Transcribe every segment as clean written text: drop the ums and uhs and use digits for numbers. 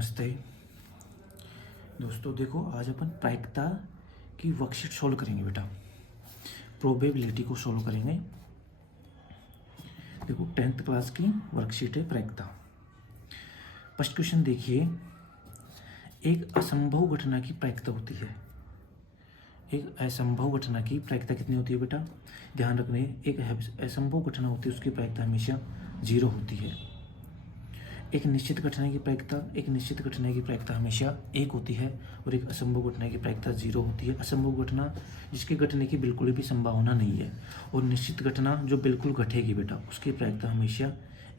नमस्ते दोस्तों। देखो, आज अपन प्रायिकता की वर्कशीट सोल्व करेंगे बेटा। प्रोबेबिलिटी को सोल्व करेंगे। देखो, 10th क्लास की वर्कशीट है प्रायिकता। फर्स्ट क्वेश्चन देखिए, एक असंभव घटना की प्रायिकता होती है। एक असंभव घटना की प्रायिकता कितनी होती है बेटा? ध्यान रखना, एक असंभव घटना होती है, उसकी प्रायिकता हमेशा 0 होती है। एक निश्चित घटना की प्रायिकता हमेशा 1 होती है और एक असंभव घटना की प्रायिकता 0 होती है। असंभव घटना जिसके घटने की बिल्कुल भी संभावना नहीं है, और निश्चित घटना जो बिल्कुल घटेगी बेटा, उसकी प्रायिकता हमेशा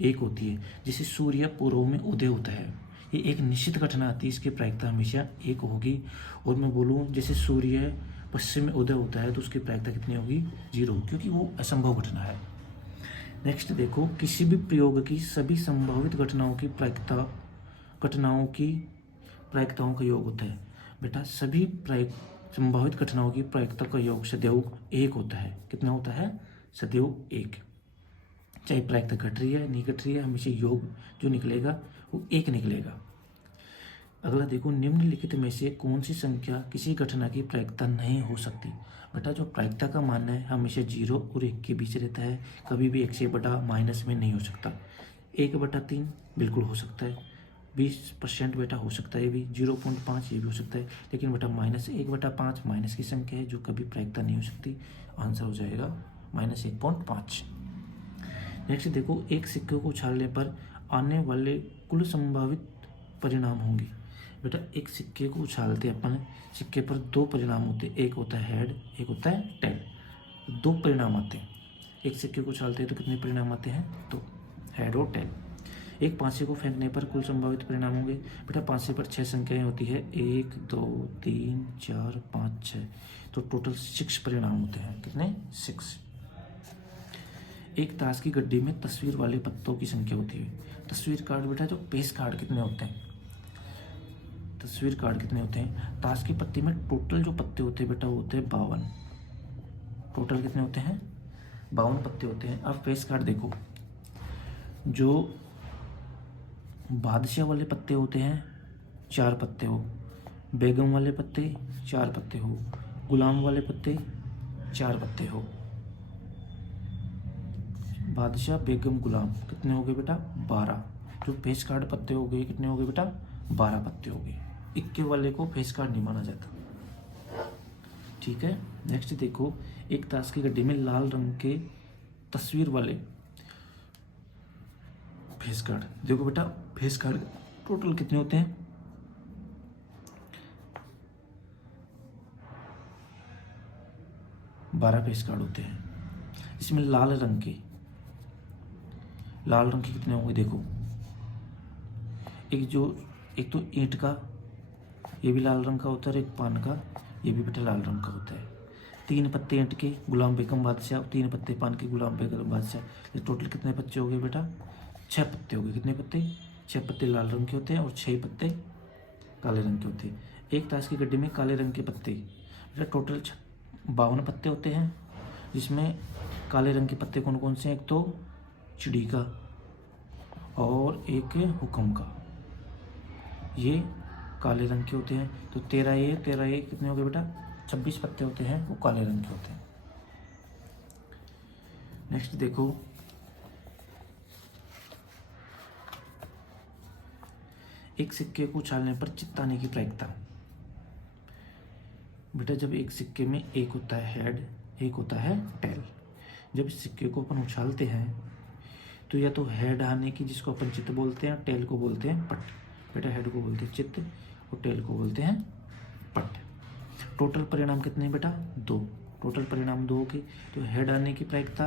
1 होती है। जैसे सूर्य पूर्व में उदय होता है, ये एक निश्चित घटना आती है, इसकी प्रायिकता हमेशा 1 होगी। और मैं बोलूँ जैसे सूर्य पश्चिम में उदय होता है तो उसकी प्रायिकता कितनी होगी? 0, क्योंकि वो असंभव घटना है। नेक्स्ट देखो, किसी भी प्रयोग की सभी संभावित घटनाओं की प्रायिकताओं का योग होता है। बेटा, सभी संभावित घटनाओं की प्रायिकता का योग सदैव 1 होता है। कितना होता है? सदैव 1। चाहे प्रायिकता घट रही है नहीं घट रही है, हमेशा योग जो निकलेगा वो 1 निकलेगा। अगला देखो, निम्नलिखित में से कौन सी संख्या किसी घटना की प्रायिकता नहीं हो सकती? बेटा, जो प्रायिकता का मान है हमेशा 0 और 1 के बीच रहता है, कभी भी 1 से बड़ा माइनस में नहीं हो सकता। 1/3 बिल्कुल हो सकता है, 20% बेटा हो सकता है, ये भी 0.5 ये भी हो सकता है। लेकिन बेटा -1/5 माइनस की संख्या है जो कभी प्रायिकता नहीं हो सकती। आंसर हो जाएगा -1.5। नेक्स्ट देखो, एक सिक्के को उछालने पर आने वाले कुल संभावित परिणाम होंगे। बेटा, एक सिक्के को उछालते अपन, सिक्के पर 2 परिणाम होते हैं, एक होता है हेड, एक होता है टेल। 2 परिणाम आते हैं। एक सिक्के को उछालते हैं तो कितने परिणाम आते हैं? 2, हेड और टेल। एक पांसे को फेंकने पर कुल संभावित परिणाम होंगे। बेटा, पांसे पर 6 संख्याएं होती है, 1 2 3 4 5 6, तो टोटल 6 परिणाम होते हैं। कितने? 6। एक ताश की गड्डी में तस्वीर वाले पत्तों की संख्या होती है। तस्वीर कार्ड बेटा, जो पेस कार्ड कितने होते हैं? तस्वीर कार्ड कितने होते हैं? ताश की पत्ती में टोटल जो पत्ते होते हैं बेटा वो होते हैं 52। टोटल कितने होते हैं? 52 पत्ते होते हैं। अब फेस कार्ड देखो, जो बादशाह वाले पत्ते होते हैं 4 पत्ते हो, बेगम वाले पत्ते 4 पत्ते हो, गुलाम वाले पत्ते 4 पत्ते हो। बादशाह, बेगम, गुलाम कितने हो गए बेटा? 12। जो फेस कार्ड पत्ते हो गए कितने हो गए बेटा? 12 पत्ते हो गए। इक्के वाले को फेस कार्ड नहीं माना जाता। ठीक है। नेक्स्ट देखो, एक ताश की गड्डी में लाल रंग के तस्वीर वाले फेस कार्ड। देखो बेटा, फेस कार्ड टोटल कितने होते हैं? 12 फेस कार्ड होते हैं। इसमें लाल रंग के कितने होंगे? देखो, एक तो ईंट का, ये भी लाल रंग का होता है, और एक पान का, ये भी बेटा लाल रंग का होता है। 3 पत्ते ईंट के गुलाम बेगम बादशाह, 3 पत्ते पान के गुलाम बेगम बादशाह। ये टोटल कितने बच्चे हो गए बेटा? 6 पत्ते हो गए। कितने पत्ते? 6 पत्ते लाल रंग के होते हैं और 6 पत्ते काले रंग के होते हैं। एक ताश की गड्डी में काले रंग के पत्ते बेटा टोटल 52 पत्ते होते हैं, जिसमें काले रंग के पत्ते कौन कौन से हैं? एक तो चिड़ी का और एक हुक्म का, ये काले रंग के होते हैं। तो 13 कितने हो गए बेटा? 26 पत्ते होते हैं, वो काले रंग के होते हैं। नेक्स्ट देखो, एक सिक्के को उछालने पर चित्ताने की प्रायिकता। बेटा, जब एक सिक्के में एक होता है हेड, एक होता है टेल, जब इस सिक्के को अपन उछालते हैं तो या तो हेड आने की, जिसको अपन चित्त बोलते हैं, टेल को बोलते हैं पट। बेटा, हेड को बोलते हैं चित्त और टेल को बोलते हैं पट। टोटल परिणाम कितने बेटा? 2। टोटल परिणाम 2 के, तो हेड आने की प्रायिकता,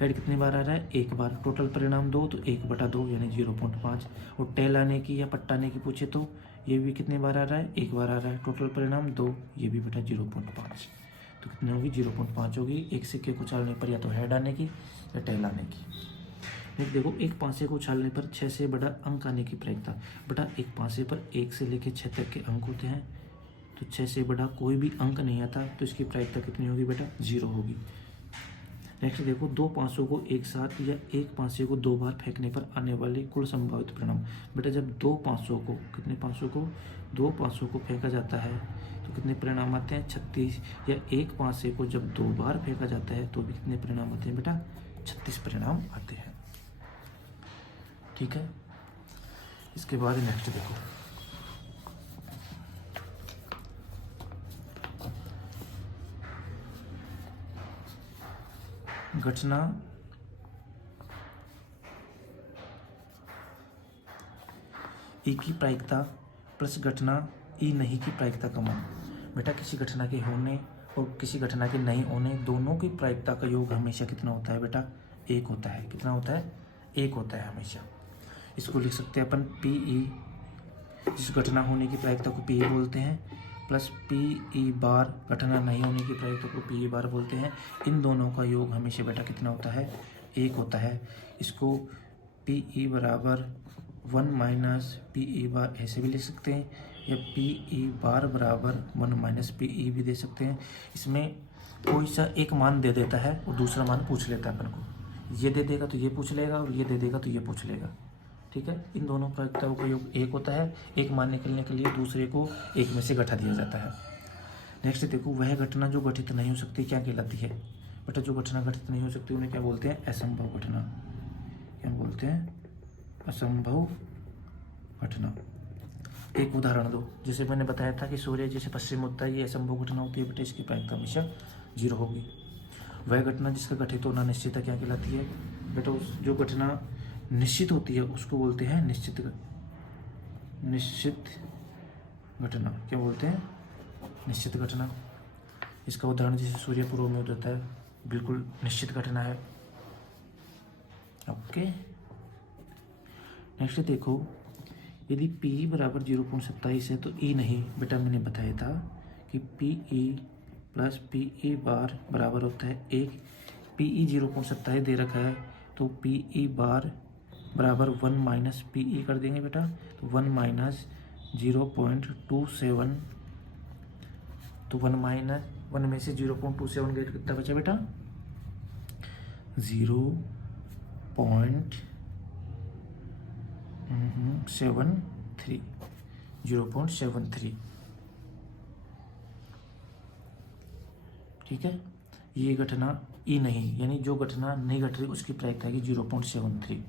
हेड कितनी बार आ रहा है? 1 बार। टोटल परिणाम 2, तो 1/2 यानी 0.5। और टेल आने की या पट्टा आने की पूछे तो ये भी कितने बार आ रहा है? 1 बार आ रहा है। टोटल परिणाम 2, ये भी बेटा 0.5। तो कितनी होगी? 0.5 होगी। एक सिक्के को उछालने पर या तो हेड आने की या टेल आने की। फिर देखो, एक पांसे को उछालने पर 6 से बड़ा अंक आने की प्रायिकता। बेटा, एक पांसे पर 1 से लेकर 6 तक के अंक होते हैं, तो 6 से बड़ा कोई भी अंक नहीं आता, तो इसकी प्रायिकता कितनी होगी बेटा? 0 होगी। नेक्स्ट देखो, दो पांचों को एक साथ या एक पांचे को दो बार फेंकने पर आने वाले कुल संभावित परिणाम। बेटा जब दो पांचों को, कितने पांचों को, दो पांचों को फेंका जाता है तो कितने परिणाम आते हैं, 36। या एक पांचे को जब दो बार फेंका जाता है तो भी कितने परिणाम आते हैं बेटा, 36 परिणाम आते हैं। ठीक है, इसके बाद नेक्स्ट देखो, घटना ई की प्रायिकता प्लस घटना ई नहीं की प्रायिकता का मान। बेटा किसी घटना के होने और किसी घटना के नहीं होने दोनों की प्रायिकता का योग हमेशा कितना होता है बेटा, एक होता है। कितना होता है, एक होता है हमेशा। इसको लिख सकते हैं अपन पी ई, जिस घटना होने की प्रायिकता को पी ई बोलते हैं, प्लस पी ई बार घटना नहीं होने की प्रायिकता को पी ई बार बोलते हैं। इन दोनों का योग हमेशा बेटा कितना होता है, एक होता है। इसको पी ई बराबर 1 माइनस पी ई बार ऐसे भी लिख सकते हैं, या पी ई बार बराबर 1 माइनस पी ई भी दे सकते हैं। इसमें कोई सा एक मान दे देता है और दूसरा मान पूछ लेता है अपन को। ये दे देगा तो ये पूछ लेगा, और ये दे देगा तो ये पूछ लेगा। ठीक है, इन दोनों प्रायिकताओं का योग एक होता है। एक मान निकलने के लिए दूसरे को एक में से घटा दिया जाता है। नेक्स्ट देखो, वह घटना जो घटित नहीं हो सकती क्या कहलाती है। बेटा जो घटना घटित नहीं हो सकती उन्हें क्या बोलते हैं, असंभव घटना। क्या बोलते हैं, असंभव घटना। एक उदाहरण दो, जैसे मैंने बताया था कि सूर्य जैसे पश्चिम होता है, ये असंभव घटना होती है बेटा, इसकी प्रायिकता हमेशा 0 होगी। वह घटना जिसका घटित होना निश्चित क्या कहलाती है। बेटा उस जो घटना निश्चित होती है उसको बोलते हैं निश्चित घटना। क्या बोलते हैं, निश्चित घटना। इसका उदाहरण जैसे सूर्य पूर्व में उदय है, बिल्कुल निश्चित घटना है। ओके, नेक्स्ट देखो, यदि पी बराबर 0.27 है तो ई नहीं। बेटा मैंने बताया था कि P E plus P E bar बराबर होता है 1। पी ई 0.27 दे रखा है तो पी ई बार बराबर 1 माइनस पी ई कर देंगे बेटा। तो 1 माइनस 0.27, तो 1 माइनस 1 में से 0.27 गए तो कितना बचा बेटा, 0.73। ठीक है, ये घटना ई नहीं, यानी जो घटना नहीं घट रही उसकी प्रायिकता है 0.73।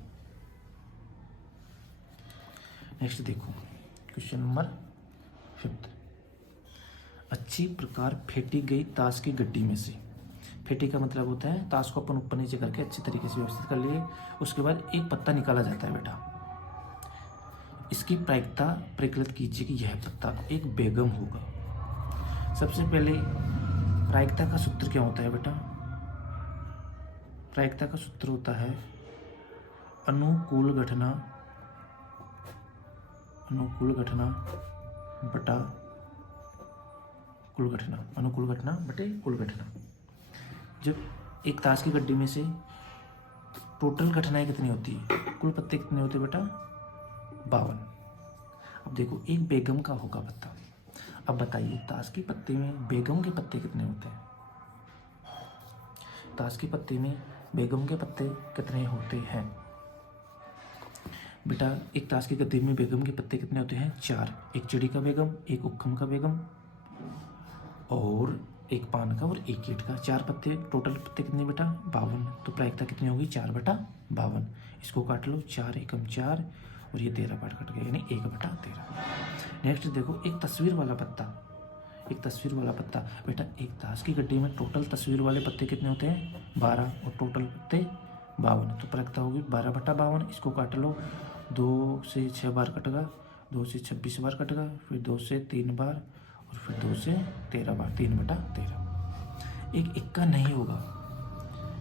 नेक्स्ट देखो, क्वेश्चन नंबर 5। अच्छी प्रकार फेंटी गई ताश की गड्डी में से, फेंटी का मतलब होता है ताश को अपन ऊपर नीचे करके अच्छी तरीके से व्यवस्थित कर लिए, उसके बाद एक पत्ता निकाला जाता है बेटा। इसकी प्रायिकता प्रकलित कीजिए कि यह पत्ता एक बेगम होगा। सबसे पहले प्रायिकता का सूत्र क्या होता है बेटा, प्रायिकता का सूत्र होता है अनुकूल घटना बटा कुल घटना, अनुकूल घटना बटे कुल घटना। जब एक ताश की गड्डी में से टोटल घटनाएं कितनी होती है, कुल पत्ते कितने होते हैं बेटा, 52। अब देखो एक बेगम का होगा पत्ता। अब बताइए ताश की पत्ते में बेगम के पत्ते कितने होते हैं। ताश की पत्ते में बेगम के पत्ते कितने होते हैं बेटा। एक ताश की गद्दी में बेगम के पत्ते कितने होते हैं, 4। एक चिड़ी का बेगम, एक उक्खम का बेगम, और एक पान का और एक कीट का। 4 पत्ते, टोटल पत्ते कितने बेटा, 52। तो प्रायिकता कितनी होगी, 4/52। इसको काट लो, 4 एकम 4, और ये 13 पार्ट कट गया, यानी 1/13। नेक्स्ट देखो, एक तस्वीर वाला पत्ता, एक तस्वीर वाला पत्ता। बेटा एक ताश की गड्डी में टोटल तस्वीर वाले पत्ते कितने होते हैं, 12, और टोटल पत्ते 52। तो प्रायिकता होगी 12/52। इसको काट लो, 2 से 6 बार कटेगा, 2 से 26 बार कटेगा, फिर 2 से 3 बार, और फिर 2 से 13 बार, 3/13। एक इक्का नहीं होगा,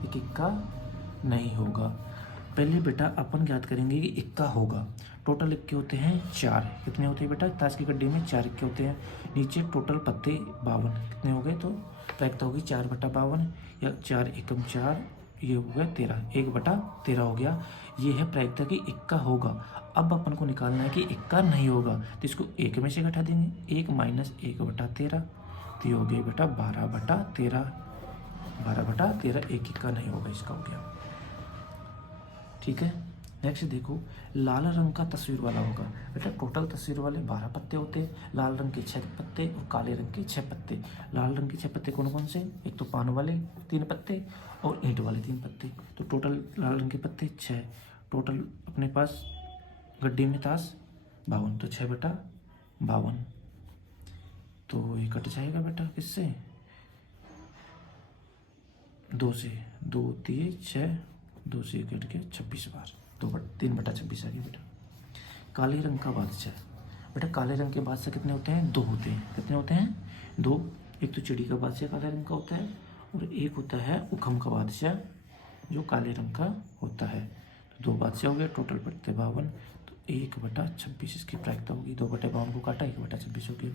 एक इक्का नहीं होगा। पहले बेटा अपन ज्ञात करेंगे कि इक्का होगा। टोटल इक्के होते हैं 4। कितने होते हैं बेटा, ताश की गड्डी में 4 इक्के होते हैं। नीचे टोटल पत्ते 52 कितने हो गए, तो प्रायिकता होगी 4/52, या 4 एकम 4, ये हो गया 13, 1/13 हो गया। ये है प्रायिकता की इक्का होगा। अब अपन को निकालना है कि इक्का नहीं होगा, तो इसको 1 में से घटा देंगे, 1 माइनस 1/13, तो ये हो गया बेटा 12/13। 12/13 एक का नहीं होगा, इसका हो गया। ठीक है, नेक्स्ट देखो, लाल रंग का तस्वीर वाला होगा। बेटा टोटल तस्वीर वाले 12 पत्ते होते हैं, लाल रंग के 6 पत्ते और काले रंग के 6 पत्ते। लाल रंग के 6 पत्ते कौन कौन से? एक तो पान वाले 3 पत्ते और ईंट वाले 3 पत्ते। तो टोटल लाल रंग के पत्ते 6, टोटल अपने पास गड्ढे में ताश 52, तो 6/52। तो ये कट जाएगा बेटा किससे? 2 से, 2 3 6, 2 से कट के 26 बार, 3/26 आ गया बेटा। काले रंग का बादशाह, बेटा काले रंग के बादशाह कितने होते हैं? 2 होते हैं। कितने होते हैं? 2। एक तो चिड़ी का बादशाह काले रंग का होता है और एक होता है उखम का बादशाह जो काले रंग का होता है। तो 2 बादशाह हो गए, टोटल पत्ते 52, तो 1/26 इसकी प्रायिकता होगी। 2/52 को काटा, 1/26 हो गया।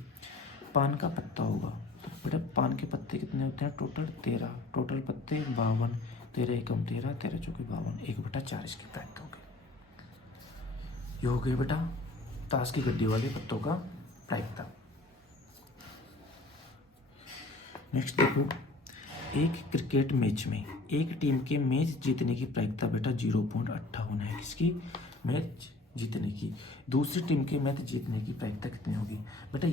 पान का पत्ता होगा, तो बेटा पान के पत्ते कितने होते हैं? टोटल 13, टोटल पत्ते 52, 13 एकम 13, 13 चौके 52, 1/4 इसकी प्रायिकता होगी। ये हो गए बेटा ताश की गड्डी वाले पत्तों का प्रायिकता। नेक्स्ट देखो, एक क्रिकेट मैच में एक टीम के मैच जीतने की प्रायिकता बेटा 0.58 है। किसकी? मैच जीतने की। दूसरी टीम के मैच जीतने की प्रायिकता कितनी होगी? बेटा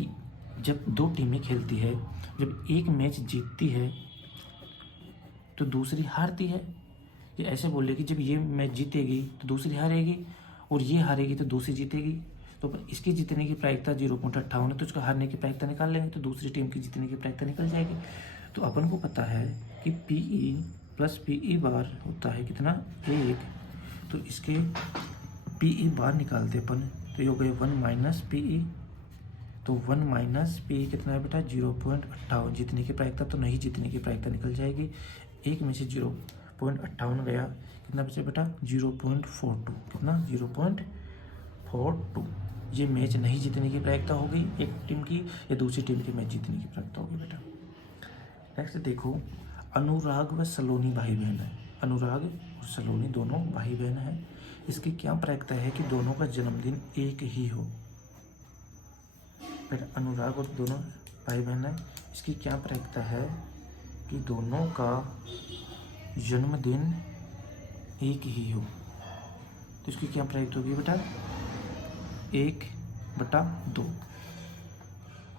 जब 2 टीमें खेलती है, जब एक मैच जीतती है तो दूसरी हारती है। ये ऐसे बोले कि जब ये मैच जीतेगी तो दूसरी हारेगी और ये हारेगी तो दूसरी जीतेगी। तो पर इसकी जीतने की प्रायिकता 0.58 है, तो इसका हारने की प्रायिकता निकाल लेंगे तो दूसरी टीम की जीतने की प्रायिकता निकल जाएगी। तो अपन को पता है कि PE + PE बार होता है कितना? 1। तो इसके PE बार निकालते अपन, तो ये हो गए 1 - PE। तो 1 - PE कितना है बेटा? 0.58। जीतने की प्रायिकता तो नहीं, जीतने की प्रायिकता निकल जाएगी। 1 में से 0.58 गया, कितना बचे बेटा? 0.42। कितना? 0.42। ये मैच नहीं जीतने की प्रायिकता हो गई एक टीम की, या दूसरी टीम की मैच जीतने की प्रायिकता होगी बेटा। नेक्स्ट देखो, अनुराग व सलोनी भाई बहन है। अनुराग और सलोनी दोनों भाई बहन हैं। इसकी क्या प्रायिकता है कि दोनों का जन्मदिन एक ही हो? फिर अनुराग और दोनों भाई बहन है, इसकी क्या प्रायिकता है कि दोनों का जन्मदिन एक ही हो? तो इसकी क्या प्रायिकता होगी बेटा? 1/2।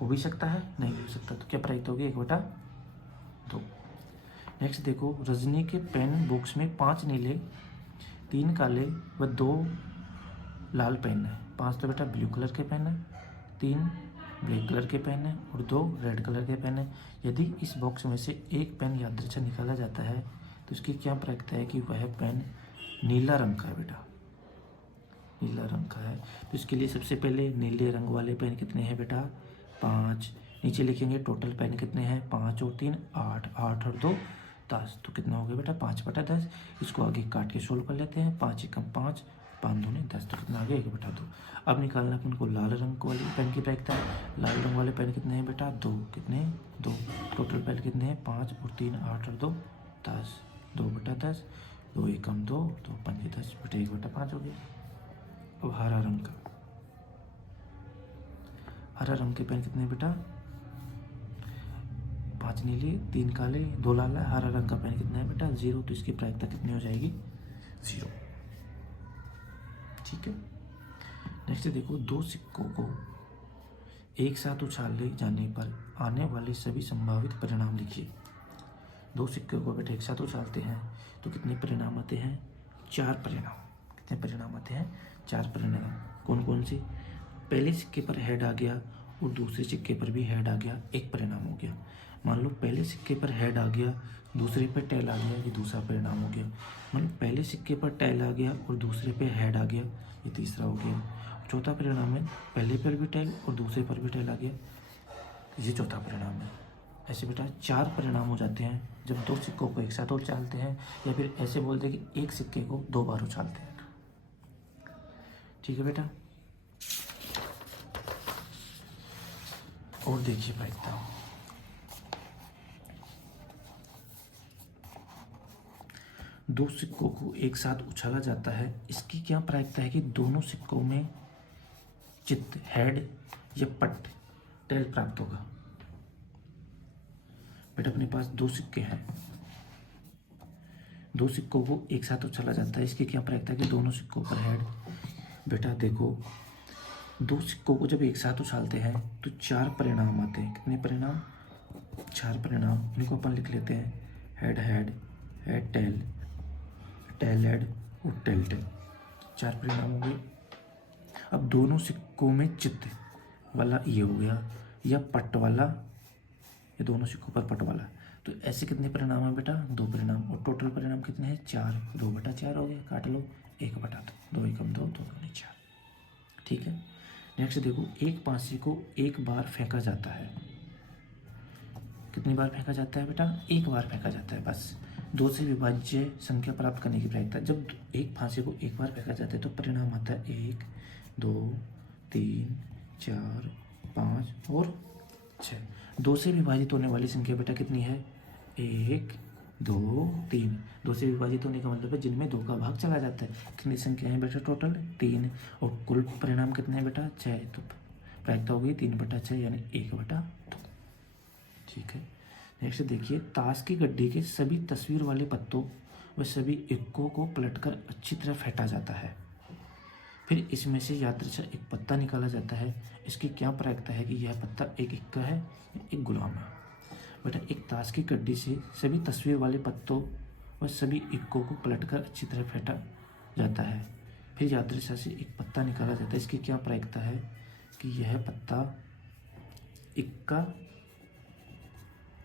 हो भी सकता है, नहीं हो सकता, तो क्या प्रायिकता होगी? 1/2। नेक्स्ट देखो, रजनी के पेन बॉक्स में 5 नीले, 3 काले व 2 लाल पेन है। 5 तो बेटा ब्लू कलर के पेन है, 3 ब्लैक कलर के पेन है और 2 रेड कलर के पेन है। यदि इस बॉक्स में से एक पेन यादृच्छा निकाला जाता है तो इसकी क्या प्रायिकता है कि वह पेन नीला रंग का है बेटा? नीला रंग का है। तो इसके लिए सबसे पहले नीले रंग वाले पेन कितने हैं बेटा? 5। नीचे लिखेंगे टोटल पेन कितने हैं? 5 और 3 8, 8 और 2 10। तो कितना हो गया बेटा? 5/10। इसको आगे काट के सोल्व कर लेते हैं। 5 एकम 5, 5 दूनी 10, तो कितना आ गया? 1/2। अब निकालना अपन को लाल रंग वाले पेन की प्रायिकता। लाल रंग वाले पेन कितने हैं बेटा? 2। कितने? 2। टोटल पेन कितने हैं? 5 और 3 8 और 2 10, 2/10, 2 एकम 2, 2 पंजे 10 बेटा 1/5 हो गया। अब हरा रंग का, हरा रंग के पेन कितने बेटा? 5 नीले, 3 काले, 2 लाल है। हरा रंग का पेन कितना है बेटा? 0। तो इसकी प्रायिकता कितनी हो जाएगी? 0। ठीक है। नेक्स्ट देखो, 2 सिक्कों को एक साथ उछाले जाने पर आने वाले सभी संभावित परिणाम लिखिए। 2 सिक्कों को बेटा एक साथ उछालते हैं तो कितने परिणाम आते हैं? 4 परिणाम। कितने परिणाम आते हैं? 4 परिणाम। कौन कौन से? पहले सिक्के पर हेड आ गया और दूसरे सिक्के पर भी हेड आ गया, एक परिणाम हो गया। मान लो पहले सिक्के पर हेड आ गया, दूसरे पर टेल आ गया, ये दूसरा परिणाम हो गया। मान लो पहले सिक्के पर टेल आ गया और दूसरे पे हेड आ गया, ये तीसरा हो गया। चौथा परिणाम है पहले पर भी टेल और दूसरे पर भी टेल आ गया, ये चौथा परिणाम है। ऐसे बेटा 4 परिणाम हो जाते हैं जब 2 सिक्कों को एक साथ उछालते हैं, या फिर ऐसे बोलते हैं कि एक सिक्के को 2 बार उछालते हैं। ठीक है बेटा। और देखिए प्रायिकता, दो सिक्कों को एक साथ उछाला जाता है, इसकी क्या प्रायिकता है कि दोनों सिक्कों में चित्त हेड या पट टेल प्राप्त होगा। बेटा अपने पास 2 सिक्के हैं, दो सिक्कों को एक साथ उछाला जाता है, इसकी क्या प्रायिकता है कि दोनों सिक्कों पर हेड। बेटा देखो, दो सिक्कों को जब एक साथ उछालते हैं तो चार परिणाम आते हैं। कितने परिणाम? चार परिणाम। इनको अपन लिख लेते हैं head head, head tail, tail head और टेल टेल। चार परिणाम हो गए। अब दोनों सिक्कों में चित्त वाला ये हो गया, या पट वाला, ये दोनों सिक्कों पर पट वाला। तो ऐसे कितने परिणाम है बेटा? दो परिणाम। और टोटल परिणाम कितने हैं? चार। 2/4 हो गया, काट लो। 1/2, 2 एकम 2, 2 दूनी 4। ठीक है। नेक्स्ट देखो, एक पांसे को एक बार फेंका जाता है। कितनी बार फेंका जाता है बेटा? एक बार फेंका जाता है बस। दो से विभाज्य संख्या प्राप्त करने की प्रायिकता। जब एक फांसे को एक बार फेंका जाता है तो परिणाम आता है 1, 2, 3, 4, 5 और 6। दो से विभाजित होने वाली संख्या बेटा कितनी है? 1, 2, 3। दो से विभाजित होने का मतलब है जिनमें 2 का भाग चला जाता है। कितनी संख्या है बेटा? टोटल 3। और कुल परिणाम कितने हैं बेटा? 6। तो प्रायिकता होगी 3/6 यानी 1/2। ठीक है। नेक्स्ट देखिए, ताश की गड्डी के सभी तस्वीर वाले पत्तों व सभी इक्कों को पलटकर अच्छी तरह फेंटा जाता है। फिर इसमें से यादृच्छा एक पत्ता निकाला जाता है। इसकी क्या प्रायिकता है कि यह पत्ता एक इक्का है या एक गुलाम है? बेटा, एक ताश की गड्डी से सभी तस्वीर वाले पत्तों व सभी इक्कों को पलटकर अच्छी तरह फेंटा जाता है। फिर यादृच्छा से एक पत्ता निकाला जाता है। इसकी क्या प्रायिकता है कि यह पत्ता इक्का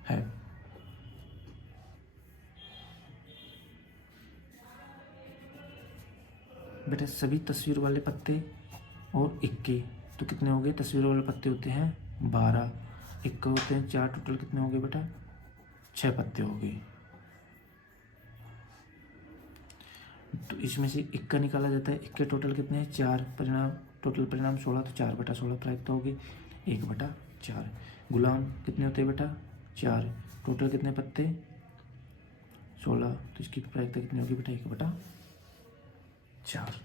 है। बेटा, सभी तस्वीर वाले पत्ते और इक्के, तो कितने हो गए? तस्वीर वाले पत्ते होते हैं 12, इक्के होते हैं 4, टोटल कितने हो गए बेटा? 6 पत्ते हो गए। तो इसमें से इक्का निकाला जाता है। इक्के टोटल कितने हैं? 4। परिणाम, टोटल परिणाम 16, तो 4/16 प्रायिकता होगी 1/4। गुलाम कितने होते हैं बेटा? 4। टोटल कितने पत्ते? 16, तो इसकी प्रायिकता कितनी होगी बेटा? 1/4।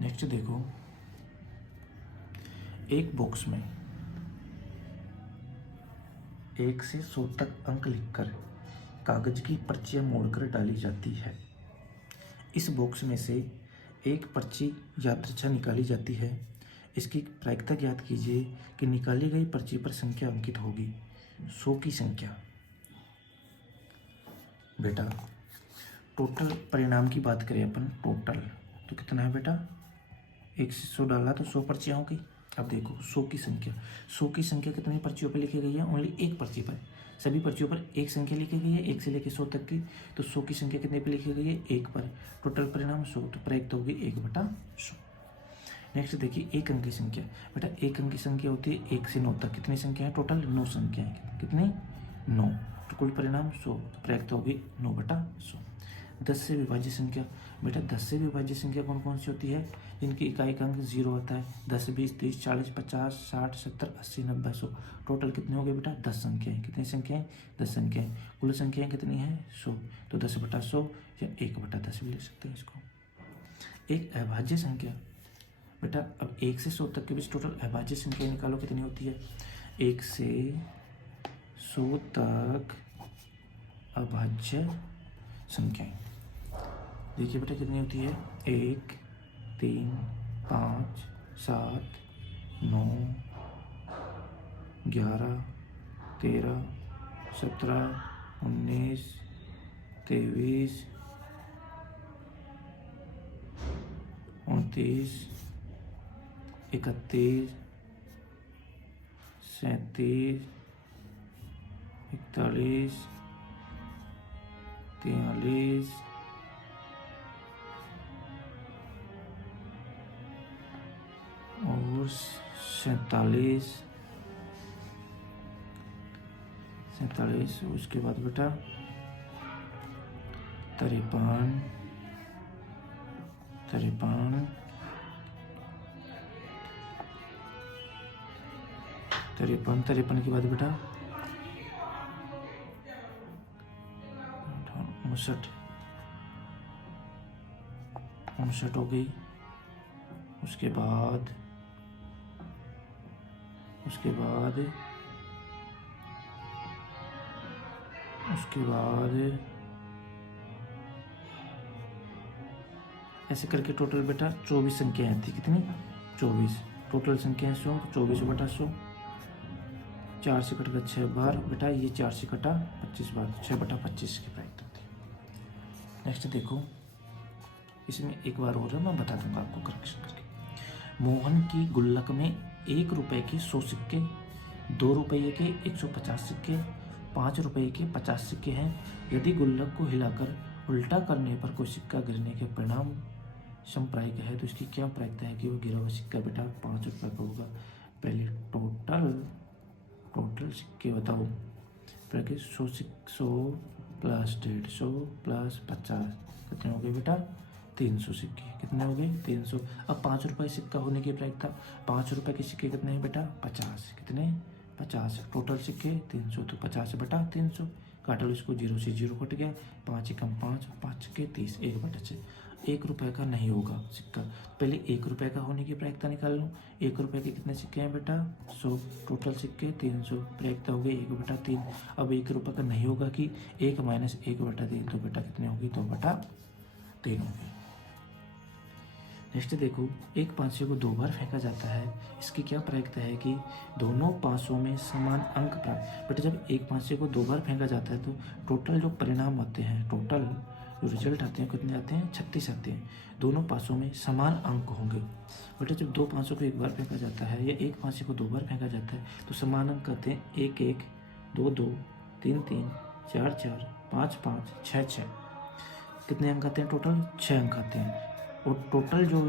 नेक्स्ट देखो, एक बॉक्स में 1 से 100 तक अंक लिखकर कागज की पर्चियां मोड़कर डाली जाती है। इस बॉक्स में से एक पर्ची यादृच्छा निकाली जाती है। इसकी प्रायिकता ज्ञात कीजिए कि निकाली गई पर्ची पर संख्या अंकित होगी। 100 की संख्या। बेटा, टोटल परिणाम की बात करें अपन, टोटल तो कितना है बेटा? 1 से 100 डाला तो 100 पर्चियाँ हो गई। अब देखो 100 की संख्या। 100 की संख्या कितनी पर्चियों पर लिखी गई है? ओनली एक पर्ची पर। सभी पर्चियों पर एक संख्या लिखी गई है, 1 से लेकर 100 तक की। तो 100 की संख्या कितने पर लिखी गई है? 1 पर। टोटल परिणाम 100, तो प्रायिकता होगी 1/100। नेक्स्ट देखिए, एक अंक की संख्या। बेटा, एक अंक की संख्या होती है 1 से 9 तक। कितनी संख्या है? टोटल 9 संख्या है। कितनी? 9। तो कुल परिणाम 100, तो प्रायिकता होगी 9/100। 10 से विभाज्य संख्या। बेटा, 10 से विभाज्य संख्या कौन कौन सी होती है? जिनकी इकाई का अंक 0 होता है। 10, 20, 30, 40, 50, 60, 70, 80, 90, 100। टोटल कितने हो गए बेटा? 10 संख्याएं। कितनी संख्याएं? 10 संख्याएं। कुल संख्याएं कितनी हैं? 100। तो 10/100 या 1/10 भी ले सकते हैं इसको। एक अभाज्य संख्या। बेटा, अब 1 से 100 तक के बीच टोटल अभाज्य संख्या निकालो, कितनी होती है? 1 से 100 तक अभाज्य संख्याएं देखिए बेटा कितनी होती है? 1, 3, 5, 7, 9, 11, 13, 17, 19, 23, 29, 31, 37, 41, 43, और 47, उसके बाद बेटा 53, 53 के बाद बेटा 59 हो गई। उसके बाद 60 उसके बाद ऐसे करके टोटल बेटा 24 संख्याएँ थी। कितनी? 24। टोटल संख्याएँ 100, 24 बटा 100। 4 से कट गया 6 बार बेटा, ये 4 से कटा 25 बार, 6 बटा 25 की प्रायिकता होती। नेक्स्ट देखो, इसमें एक बार और है, मैं बता दूंगा आपको करेक्शन करके। मोहन की गुल्लक में 1 रुपए के 100 सिक्के, 2 रुपये के 150 सिक्के, 5 रुपये के 50 सिक्के हैं। यदि गुल्लक को हिलाकर उल्टा करने पर कोई सिक्का गिरने के परिणाम समप्रायिक है, तो इसकी क्या प्रायिकता है कि वो गिरा हुआ सिक्का बेटा 5 रुपये का होगा। पहले टोटल सिक्के बताओ। फिर 100 प्लस 150 प्लस 50 कितने हो गए बेटा? 300 सिक्के। कितने हो गए? 300। अब 5 रुपये सिक्का होने की प्रायिकता, 5 रुपये के सिक्के कितने हैं बेटा? 50। कितने? 50। टोटल सिक्के 300, तो 50 बटा 300 काट लो इसको, 0 से 0 कट गया, 5 एकम 5, 5 के 30, 1 बटा 6। 1 रुपये का नहीं होगा सिक्का। पहले 1 रुपये का होने की प्रायिकता निकाल लूँ। 1 रुपये के कितने सिक्के हैं बेटा? 100। टोटल सिक्के 300, प्रायिकता हो गई 1 बटा 3। अब 1 रुपये का नहीं होगा कि 1 माइनस 1 बटा 3, तो बेटा कितने होगी? 2 बटा 3 होगी। नेक्स्ट देखो, एक पांचे को 2 बार फेंका जाता है, इसकी क्या प्रायिकता है कि दोनों पासों में समान अंक प्राप्त। बेटा जब एक पांचे को 2 बार फेंका जाता है तो टोटल जो परिणाम आते हैं, टोटल जो रिजल्ट आते हैं कितने आते हैं? 36 आते हैं। दोनों पासों में समान अंक होंगे। बेटा जब 2 पांचों को 1 बार फेंका जाता है या एक पांचे को 2 बार फेंका जाता है तो समान अंक आते हैं 1 1, 2 2, 3 3, 4 4, 5 5, 6 6। कितने अंक आते हैं? टोटल 6 अंक आते हैं। और टोटल जो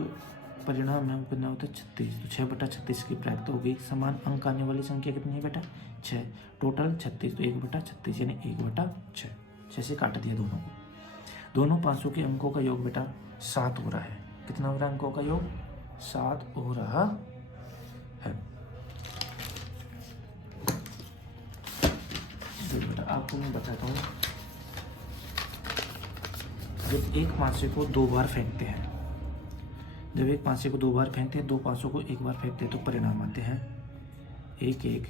परिणाम है वो कितना होता है? 36। तो 6 बटा 36 की प्राप्त हो गई। समान अंक आने वाली संख्या कितनी है बेटा? 6। टोटल 36, तो 1 बटा 36 यानी 1 बटा 6। 6 से काट दिया दोनों को। दोनों पांचों के अंकों का योग बेटा 7 हो रहा है। कितना हो रहा है अंकों का योग? 7 हो रहा है। बेटा आपको मैं बताता हूँ, जब एक पांचे को 2 बार फेंकते हैं, जब एक पांचे को 2 बार फेंकते हैं, 2 पांचों को 1 बार फेंकते हैं तो परिणाम आते हैं 1 1,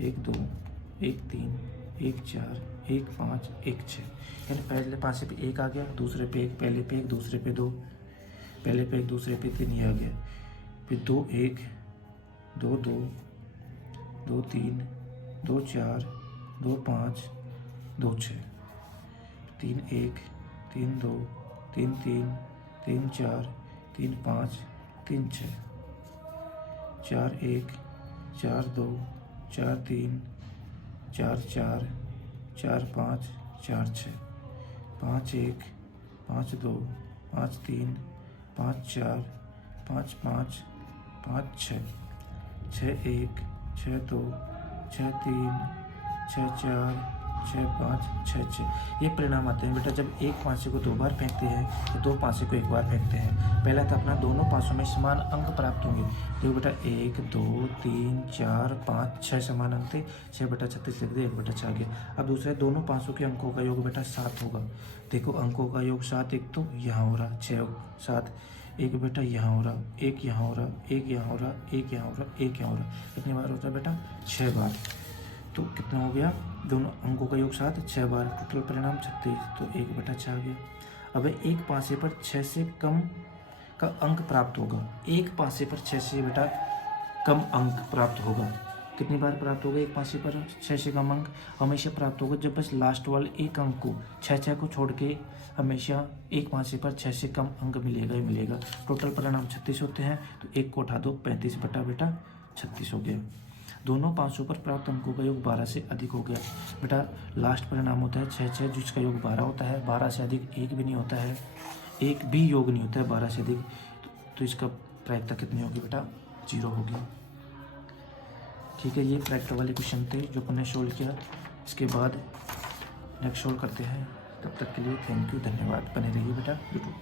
1 2, 1 3, 1 4, 1 5, 1 6। यानी पहले पांचे पे 1 आ गया, दूसरे पे 1, पहले पे 1, दूसरे पे 2, पहले पे 1, दूसरे पे 3, ये आ गया। फिर 2 1, 2 2, 2 3, 2 4, 2 5, 2 6, 3 1, 3 2, 3 3, 3 4, 3 5, 3 6, 4 1, 4 2, 4 3, 4 4, 4 5, 4 6, 5 1, 5 2, 5 3, 5 4, 5 5, 5 6, 6 1, 6 2, 6 3, 6 4, 6 5, 6 6। ये परिणाम आते हैं बेटा जब एक पांचे को 2 बार फेंकते हैं तो 2 पांचे को 1 बार फेंकते हैं। पहला था अपना दोनों पांचों में समान अंक प्राप्त होंगे। देखो बेटा 1 2 3 4 5 6 समान अंक थे, 6 बटा 36 लिख दिया, 1 बटा 6 आ गया। अब दूसरा दोनों पांचों के अंकों का योग बेटा 7 होगा। देखो अंकों का योग 7, एक तो यहाँ हो रहा 6 7, एक बेटा यहाँ हो रहा, एक यहाँ हो रहा, एक यहाँ हो रहा, एक यहाँ हो रहा, एक यहाँ हो रहा। कितनी बार होता है बेटा? 6 बार। तो कितना हो गया? दोनों अंकों का योग 7, 6 बार, टोटल परिणाम 36, तो 1 बटा 6 आ गया। अब एक पासे पर 6 से कम का अंक प्राप्त होगा। एक पासे पर 6 से बेटा कम अंक प्राप्त होगा। कितनी बार प्राप्त होगा? एक पासे पर 6 से कम अंक हमेशा प्राप्त होगा जब बस लास्ट वाले एक अंक को 6 को छोड़ के हमेशा एक पासे पर 6 से कम अंक मिलेगा ही मिलेगा। टोटल परिणाम 36 होते हैं, तो 1 को उठा दो, 35 बटा बेटा 36 हो गया। दोनों पांचों पर प्राप्त अंकों का योग 12 से अधिक हो गया। बेटा लास्ट परिणाम होता है 6 6, जिसका योग 12 होता है। 12 से अधिक एक भी नहीं होता है, एक भी योग नहीं होता है 12 से अधिक। तो इसका प्रायिकता कितनी होगी बेटा? 0 होगी। ठीक है, ये प्रैक्टिकल वाले क्वेश्चन थे जो अपन ने सोल्व किया। इसके बाद नेक्स्ट सोल्व करते हैं। तब तक के लिए थैंक यू, धन्यवाद। बने रहिए बेटा यूट्यूब।